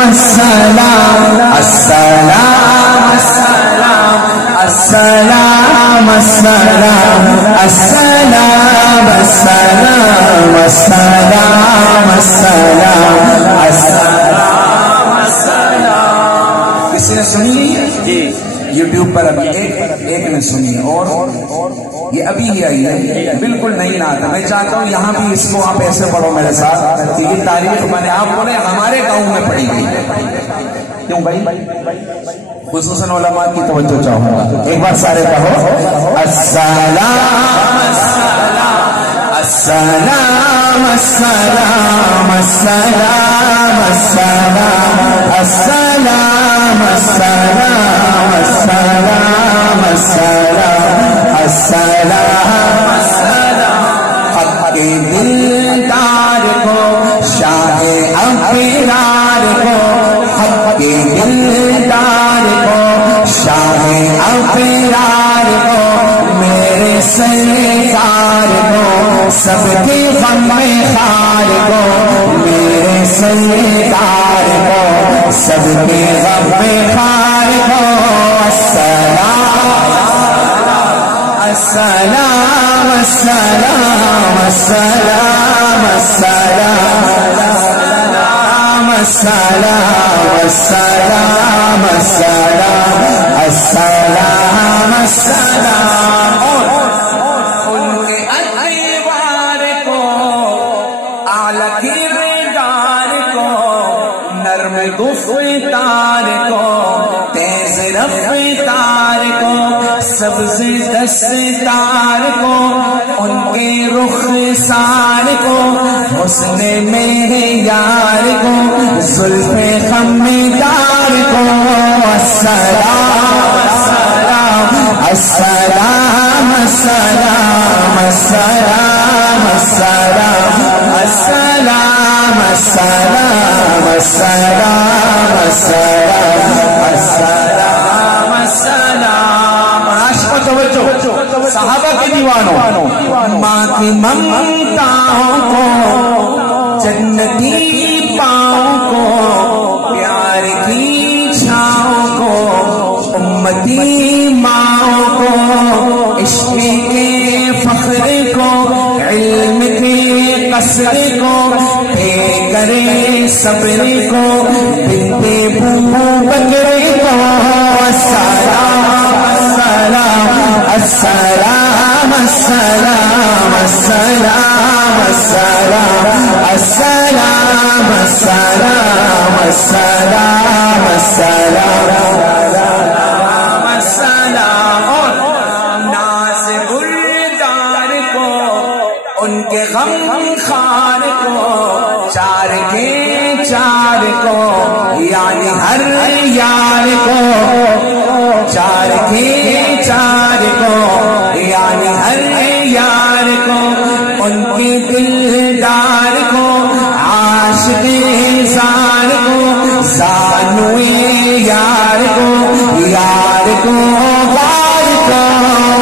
السلام السلام السلام السلام السلام السلام السلام السلام السلام السلام. کسی نے سنی جی یوٹیوب پر ابھی ایک نے سنی اور یہ ابھی ہی آئی ہے بالکل نہیں نہ. میں چاہتا ہوں یہاں بھی اس کو آپ ایسے پڑھو میرے ساتھ. یہ تاریخ میں نے آپ بولے ہمارے گاؤں میں پڑھی گئی ہے. کیوں بھائی خصوصاً علماء کی توجہ چاہوں گا. ایک بار سارے کہو السلام السلام السلام السلام السلام السلام السلام السلام السلام السلام السلام. حق کے دلدار کو شاہ ابرار کو حق کے دلدار کو شاہ ابرار کو میرے سرکار کو سب کے غم میں خار کو میرے سرکار کو سب کے غم میں خار کو. السلام السلام السلام السلام السلام السلام السلام السلام السلام. ان کے ادیوار کو اعلی کردار کو نرم گفتار کو تیز رفتار کو سبز دستار کو ان کے رخسار کو حسن معیار کو زلف خمیدار کو. السلام السلام السلام السلام السلام السلام السلام السلام السلام السلام. صحابہ کے دیوانوں ماں کی ممتاؤں کو جنتی پاؤں کو پیار کی چھاؤں کو امتی ماؤں کو عشق کے فخر کو علم کے قصر کو پے کرے صبر کو بنتے بھو بکرے کو. السلام السلام السلام السلام السلام السلام السلام السلام السلام السلام. ناز بردار کو ان کے غم خار کو چار کے چار کو یعنی ہر یار کو چار کے چار کو یعنی ہر یار کو ان کے دلدار کو عاشق زار کو زانوئے یار کو یار کو غار کو.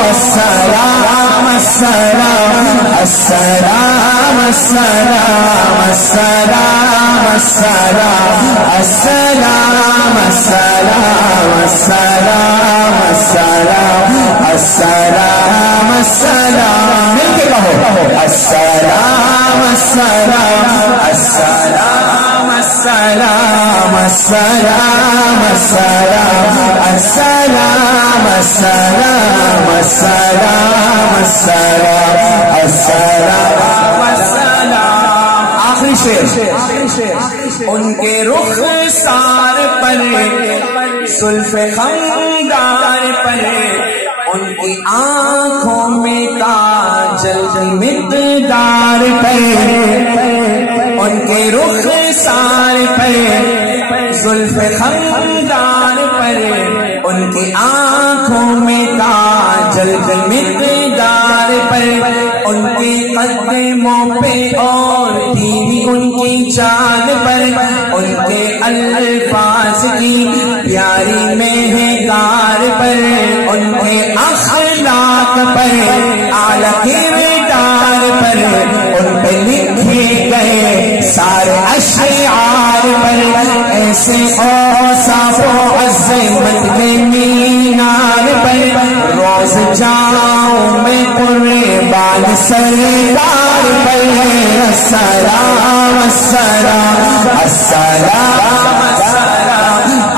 السلام السلام السلام السلام السلام السلام السلام السلام السلام السلام السلام السلام. مل کے کہو السلام السلام السلام السلام السلام السلام السلام السلام السلام السلام السلام. آخری شعر. ان کے رخسار پر زلف خمدار پر ان کی آنکھوں میں کاجل مقدار پر ان کے رخسار پر زلف خمدار پر ان کی آنکھوں میں کاجل مقدار پر ان کے قدموں پہ اور تیری ان کی چال پر ان کے الفاظ کی پیاری مہکار پر ان کے اخلاق پر اعلی کردار پر ان پہ لکھے گئے سارے اشعار پر. اے سے اوصاف و عظمت میں مینار پر روز جاؤں میں قربان سرکار پر السلام السلام السلام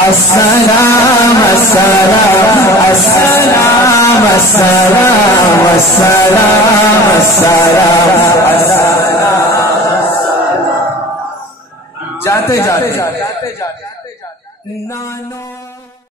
السلام السلام السلام السلام السلام السلام جاتے جاتے